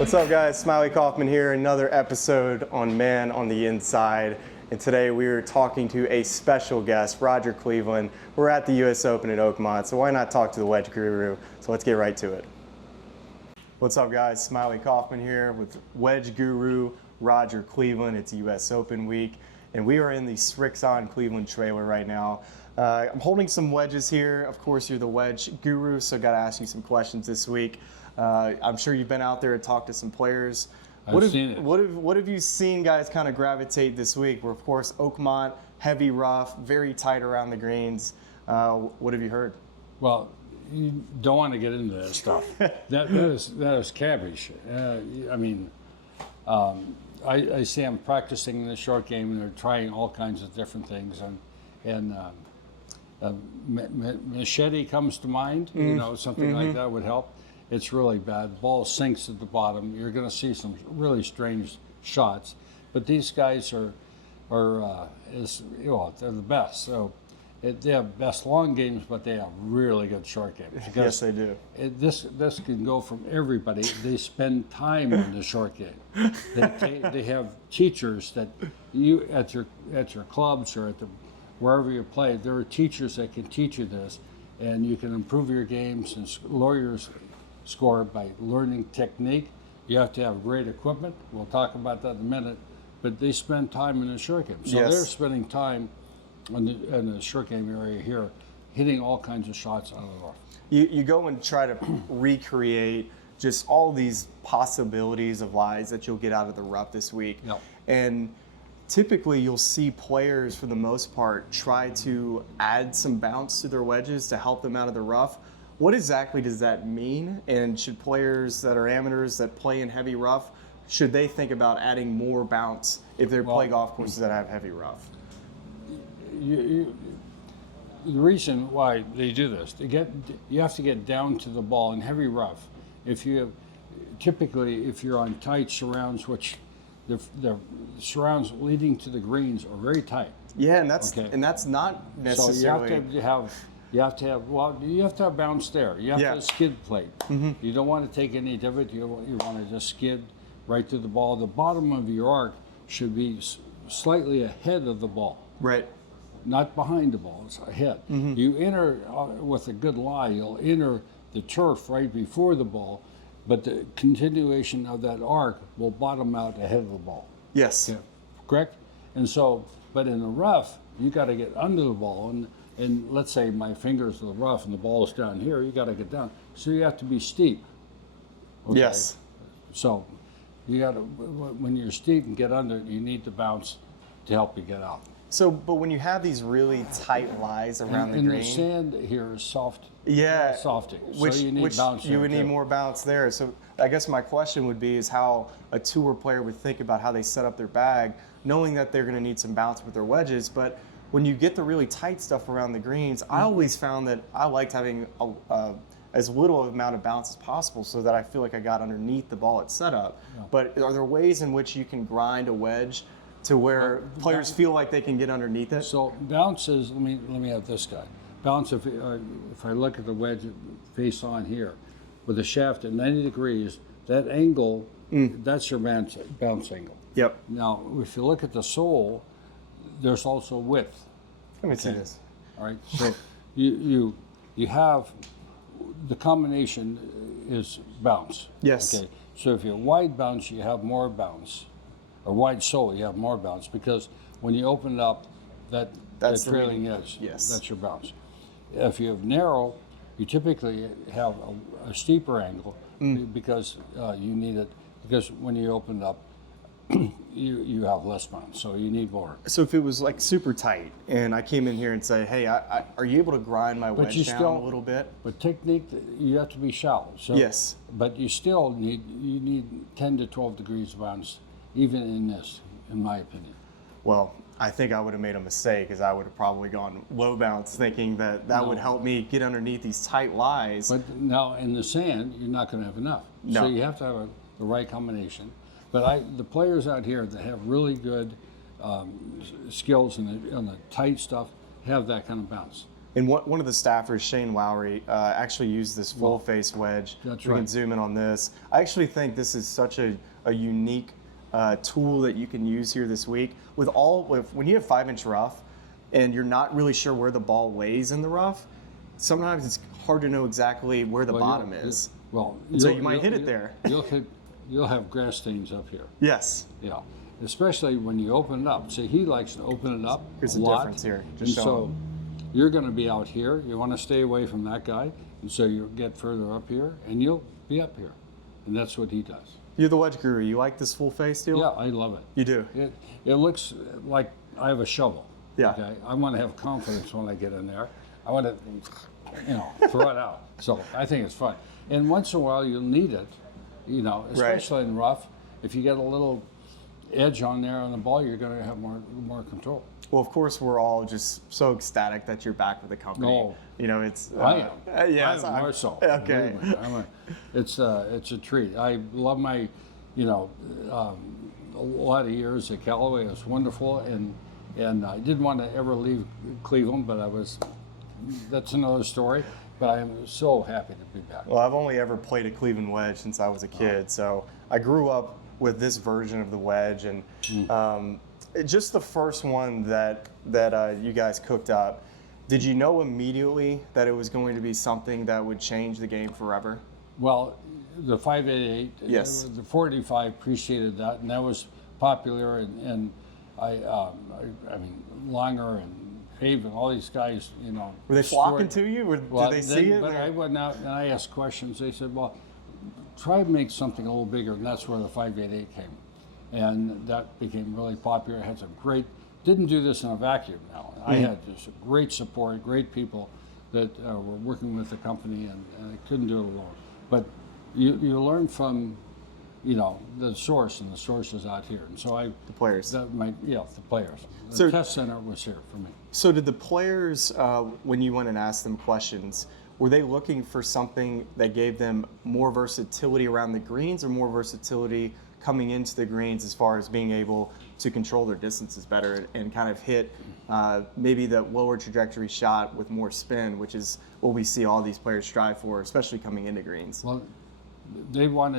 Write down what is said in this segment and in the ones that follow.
What's up, guys? Smylie Kaufman here, another episode on Man on the Inside. And today we are talking to a special guest, Roger Cleveland. We're at the US Open at Oakmont, so why not talk to the wedge guru? So let's get right to it. What's up, guys? Smylie Kaufman here with wedge guru Roger Cleveland. It's US Open week, and we are in the Srixon Cleveland trailer right now. I'm holding some wedges here. Of course, you're the wedge guru, so got to ask you some questions this week. I'm sure you've been out there and talked to some players. I've seen it. What have you seen guys kind of gravitate this week? We're, of course, Oakmont, heavy rough, very tight around the greens. What have you heard? Well, you don't want to get into that stuff. that is cabbage. I see them practicing in the short game, and they're trying all kinds of different things. And machete comes to mind. You know, something like that would help. It's really bad. The ball sinks at the bottom. You're going to see some really strange shots, but these guys are they're the best. So they have best long games, but they have really good short games. Yes, they do. This can go from everybody. They spend time in the short game. They have teachers that you at your clubs or wherever you play. There are teachers that can teach you this, and you can improve your games and lower your score by learning technique. You have to have great equipment. We'll talk about that in a minute. But they spend time in the short game. So yes. They're spending time in the short game area here, hitting all kinds of shots out of the rough. You go and try to recreate just all these possibilities of lies that you'll get out of the rough this week. Yep. And typically you'll see players, for the most part, try to add some bounce to their wedges to help them out of the rough. What exactly does that mean? And should players that are amateurs that play in heavy rough, should they think about adding more bounce if they're playing golf courses that have heavy rough? The reason why they do this, you have to get down to the ball in heavy rough. If you're on tight surrounds, which the surrounds leading to the greens are very tight. Yeah, and that's not necessarily. So you have to have bounce there. You have to have skid plate. You don't want to take any divot. You want to just skid right to the ball. The bottom of your arc should be slightly ahead of the ball. Right. Not behind the ball, it's ahead. You enter with a good lie, you'll enter the turf right before the ball, but the continuation of that arc will bottom out ahead of the ball. Yes. Yeah. Correct? And so, but in the rough, you got to get under the ball, and let's say my fingers are the rough and the ball is down here, you got to get down. So you have to be steep. Okay? Yes. So you got to, when you're steep and get under, you need to bounce to help you get out. So, but when you have these really tight lies around the green, the sand here is soft. Yeah, softing. Which, so you need bounce. You would need more bounce there. So, I guess my question would be: is how a tour player would think about how they set up their bag, knowing that they're going to need some bounce with their wedges. But when you get the really tight stuff around the greens, I always found that I liked having as little amount of bounce as possible, so that I feel like I got underneath the ball at setup. Yeah. But are there ways in which you can grind a wedge to where players feel like they can get underneath it? So bounce is, let me have this guy. Bounce, if I look at the wedge face on here, with the shaft at 90 degrees, that angle, that's your bounce angle. Yep. Now, if you look at the sole, there's also width. Let me see this. All right, so you have, the combination is bounce. Yes. Okay, so if you're wide bounce, you have more bounce. Or wide sole, you have more bounce, because when you open it up, that's the trailing edge. Yes. That's your bounce. If you have narrow, you typically have a steeper angle because you need it, because when you open it up, you have less bounce, so you need more. So if it was like super tight, and I came in here and say, hey, are you able to grind my wedge down a little bit? But technique, you have to be shallow. So, yes. But you still need 10 to 12 degrees of bounce, even in this, in my opinion. Well, I think I would have made a mistake, because I would have probably gone low bounce, thinking that would help me get underneath these tight lies. But now in the sand, you're not going to have enough. No. So you have to have the right combination. But the players out here that have really good skills on the tight stuff have that kind of bounce. And one of the staffers, Shane Lowry, actually used this full face wedge. That's We right. can zoom in on this. I actually think this is such a unique tool that you can use here this week. When you have 5-inch rough and you're not really sure where the ball lays in the rough, sometimes it's hard to know exactly where the bottom is. So you might hit it there. You'll have grass stains up here. Yes. Yeah, especially when you open it up. See, he likes to open it up. Here's a the lot. difference here. And Just show so him. you're going to be out here. You want to stay away from that guy, and so you'll get further up here, and you'll be up here, and that's what he does. You're the wedge guru. You like this full face deal? Yeah, I love it. You do? It looks like I have a shovel. Yeah. Okay. I want to have confidence when I get in there. I want to, throw it out. So I think it's fun. And once in a while you'll need it, especially in rough. If you get a little edge on there on the ball, you're going to have more control. Well, of course, we're all just so ecstatic that you're back with the company. No. It's. I am. Yes, I'm more so. Okay. It's a treat. I love my, a lot of years at Callaway. It was wonderful, and I didn't want to ever leave Cleveland, but that's another story. But I am so happy to be back. Well, I've only ever played a Cleveland wedge since I was a kid, so I grew up with this version of the wedge, and just the first one that you guys cooked up. Did you know immediately that it was going to be something that would change the game forever? Well, the 588, yes, the 485 preceded that, and that was popular, and I mean Langer and Haven, all these guys, Were they flocking to you, or did they see it? But I went out and I asked questions. They said, well, try to make something a little bigger, and that's where the 588 came. And that became really popular. It had some didn't do this in a vacuum now. I had just great support, great people that were working with the company, and I couldn't do it alone. But you learn from, the source, and the source is out here. And so the players. The players. So, the test center was here for me. So did the players, when you went and asked them questions, were they looking for something that gave them more versatility around the greens, or more versatility coming into the greens as far as being able to control their distances better and kind of hit maybe the lower trajectory shot with more spin, which is what we see all these players strive for, especially coming into greens? Well, they want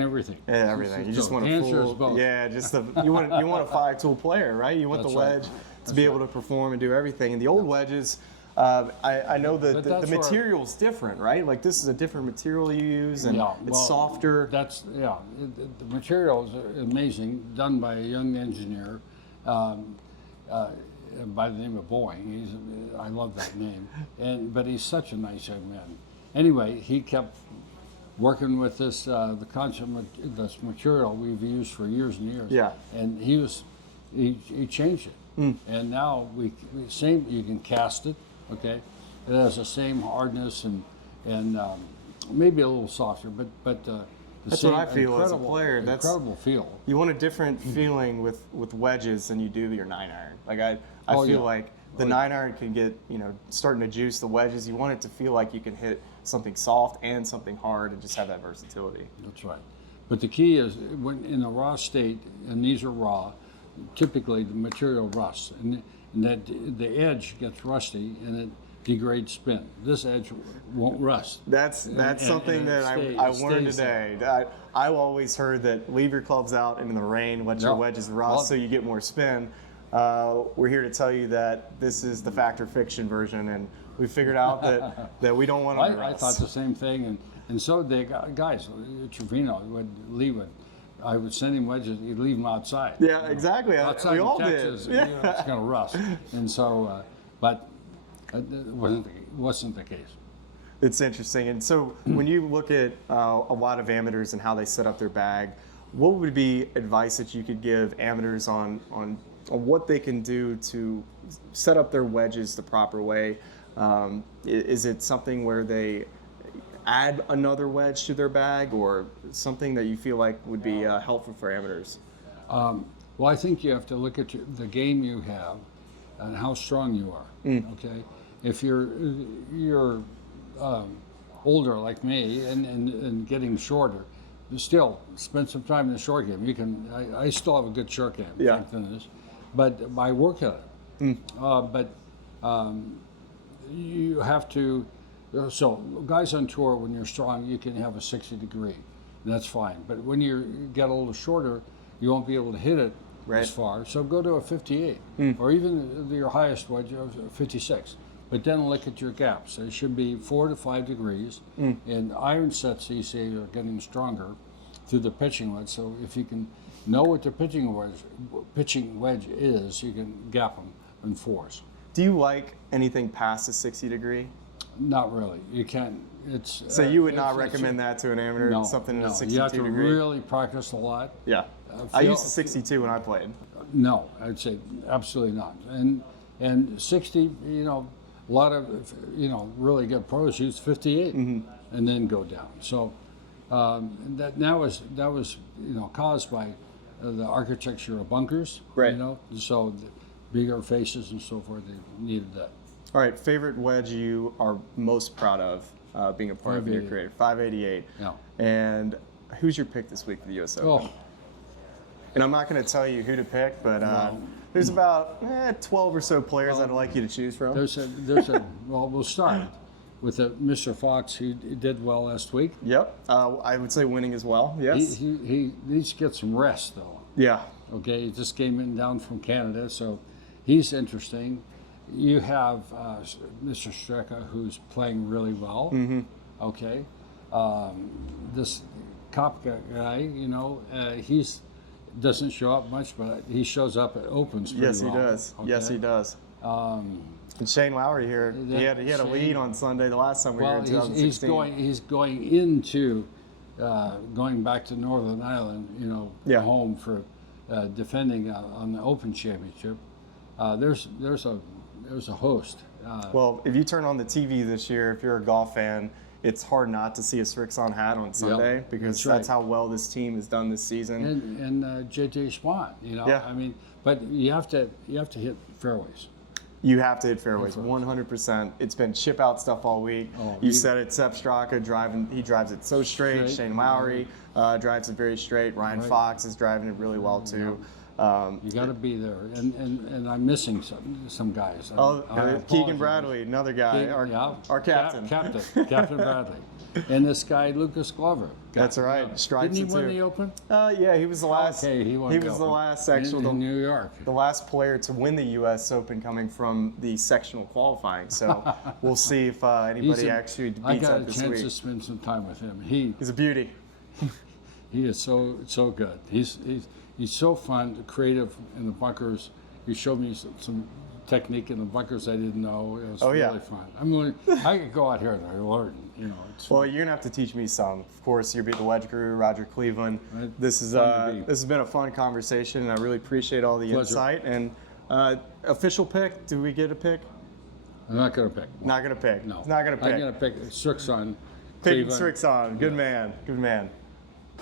everything. Yeah, everything. You just want the a answer is full. both. Yeah, you want a 5-tool player, right? You want That's the wedge right. to be able to perform and do everything. And the old wedges, I know that the material's different, right? Like this is a different material you use, and it's softer. The material is amazing, done by a young engineer by the name of Boeing. I love that name, but he's such a nice young man. Anyway, he kept working with this the concept of this material we've used for years and years. Yeah. And he changed it, and now you can cast it. Okay, it has the same hardness and maybe a little softer, but that's what I feel as a player. That's incredible feel. You want a different feeling with wedges than you do your 9-iron. Like I feel like the 9-iron can get starting to juice. The wedges, you want it to feel like you can hit something soft and something hard and just have that versatility. That's right. But the key is when in a raw state, and these are raw, typically the material rusts, and that the edge gets rusty and it degrades spin. This edge won't rust. That's something that I learned today. I've always heard that leave your clubs out in the rain, let your wedges rust so you get more spin. We're here to tell you that this is the fact or fiction version, and we figured out that we don't want to rust. I thought the same thing, and so the guys, Trevino would leave it. I would send him wedges. He'd leave them outside. Yeah, exactly. Outside we all Texas, did. It's going to rust, and so, but it wasn't the case. It's interesting. And so, when you look at a lot of amateurs and how they set up their bag, what would be advice that you could give amateurs on what they can do to set up their wedges the proper way? Is it something where they add another wedge to their bag, or something that you feel like would be helpful for amateurs? Well, I think you have to look at the game you have and how strong you are. Okay, if you're older like me and getting shorter, you still spend some time in the short game. You can. I still have a good short game. Yeah. Thank goodness, but I work at it. But you have to. So guys on tour, when you're strong, you can have a 60 degree. That's fine. But when you get a little shorter, you won't be able to hit it as far. So go to a 58, or even your highest wedge of 56. But then look at your gaps. It should be 4 to 5 degrees. And iron sets, you say, are getting stronger through the pitching wedge. So if you can know what the pitching wedge is, you can gap them in fours. Do you like anything past a 60 degree? Not really. You can't. It's so you would not recommend that to an amateur? No, something in a 62 you have to degree? really practice a lot. Yeah. I used a 62 when I played. No, I'd say absolutely not. And 60, you know, a lot of, you know, really good pros use 58 and then go down. So that was you know, caused by the architecture of bunkers. Right. You know, so the bigger faces and so forth, they needed that. All right, favorite wedge you are most proud of being a part of your career? 588. Yeah. And who's your pick this week for the U.S. Open? Oh. And I'm not going to tell you who to pick, but there's about 12 or so players I'd like you to choose from. There's a well, we'll start with Mr. Fox, who did well last week. Yep, I would say winning as well. Yes. He needs to get some rest though. Yeah. Okay, he just came in down from Canada, so he's interesting. You have Mr. Srixon, who's playing really well. Okay, this Kopka guy, you know, he's doesn't show up much, but he shows up at opens pretty Yes, he well. does. Okay? Yes, he does. And Shane Lowry here, he had a lead on Sunday the last time we were in 2016. He's going into going back to Northern Ireland, you know, home for defending on the Open Championship. There's a host. Well, if you turn on the TV this year, if you're a golf fan, it's hard not to see a Srixon hat on Sunday because that's how well this team has done this season. And JJ Swan, you know, I mean, but you have to hit fairways. You have to hit fairways, 100%. It's been chip out stuff all week. You said it, Sepp Straka he drives it so straight. Shane Lowry drives it very straight. Ryan Fox is driving it really well too. You got to be there, and I'm missing some guys. Keegan Bradley, another guy, our captain. Captain Bradley. And this guy, Lucas Glover. That's right. Strikes Didn't he win the Open? Yeah, he was the last. Okay, he won the last actual in New York. The last player to win the U.S. Open coming from the sectional qualifying. So we'll see if anybody actually beats I got that this a chance week. to spend some time with him. He's a beauty. He is so good. He's so fun, creative in the bunkers. He showed me some technique in the bunkers I didn't know. It was really fun. I could go out here and I learn. You know. Well, you're gonna have to teach me some. Of course, you'll be the wedge guru, Roger Cleveland. This has been a fun conversation, and I really appreciate all the insight. And official pick? Do we get a pick? I'm not gonna pick. Not gonna pick. No. Not gonna pick. I'm gonna pick Srixon. Pick Srixon. Good man. Good man.